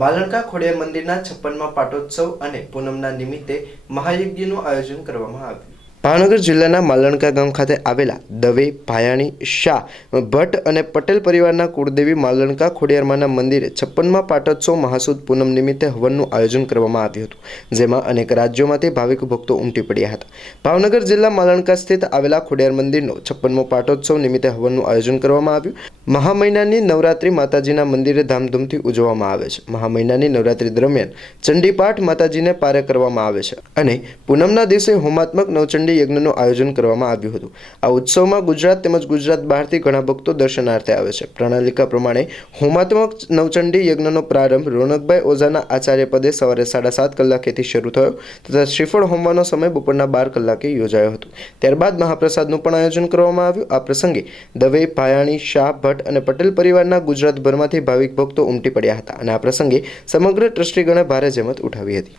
માલણકા ખોડિયાર મંદિરના 56મા પાટોત્સવ અને પૂનમના નિમિત્તે મહાયજ્ઞનું આયોજન કરવામાં આવ્યું। ભાવનગર જિલ્લાના માલણકા ગામ ખાતે આવેલા દવે, ભાયાણી, શાહ, ભટ્ટ અને પટેલ પરિવારના કુળદેવી માલણકા ખોડિયારમાંના મંદિરે 56મા પાટોત્સવ મહાસુદ પૂનમ નિમિત્તે હવનનું આયોજન કરવામાં આવ્યું હતું, જેમાં અનેક રાજ્યોમાંથી ભાવિક ભક્તો ઉમટી પડ્યા હતા। ભાવનગર જિલ્લા માલણકા સ્થિત આવેલા ખોડિયાર મંદિરનો 56મો પાટોત્સવ નિમિત્તે હવનનું આયોજન કરવામાં આવ્યું। મહા મહિનાની નવરાત્રિ માતાજીના મંદિરે ધામધૂમથી ઉજવવામાં આવે છે। મહા મહિનાની નવરાત્રિ દરમિયાન ચંડીપાઠ માતાજીને પારે કરવામાં આવે છે અને પૂનમના દિવસે હોમાત્મક નવચંડી યજ્ઞનું આયોજન કરવામાં આવ્યું હતું। આ ઉત્સવમાં ગુજરાત તેમજ ગુજરાત બહારથી ઘણા ભક્તો દર્શનાર્થે આવે છે। પ્રણાલિકા પ્રમાણે હોમાત્મક નવચંડી યજ્ઞનો પ્રારંભ રોનકભાઈ ઓઝાના આચાર્ય પદે સવારે 7:30 કલાકેથી શરૂ થયો તથા શ્રીફળ હોમવાનો સમય બપોરના 12 કલાકે યોજાયો હતો। ત્યારબાદ મહાપ્રસાદનું પણ આયોજન કરવામાં આવ્યું। આ પ્રસંગે દવે, ભાયાણી, શાહ, ભટ્ટ અને પટેલ પરિવારના ગુજરાતભરમાંથી ભાવિક ભક્તો ઉમટી પડ્યા હતા અને આ પ્રસંગે સમગ્ર ટ્રસ્ટીગણે ભારે જહેમત ઉઠાવી હતી।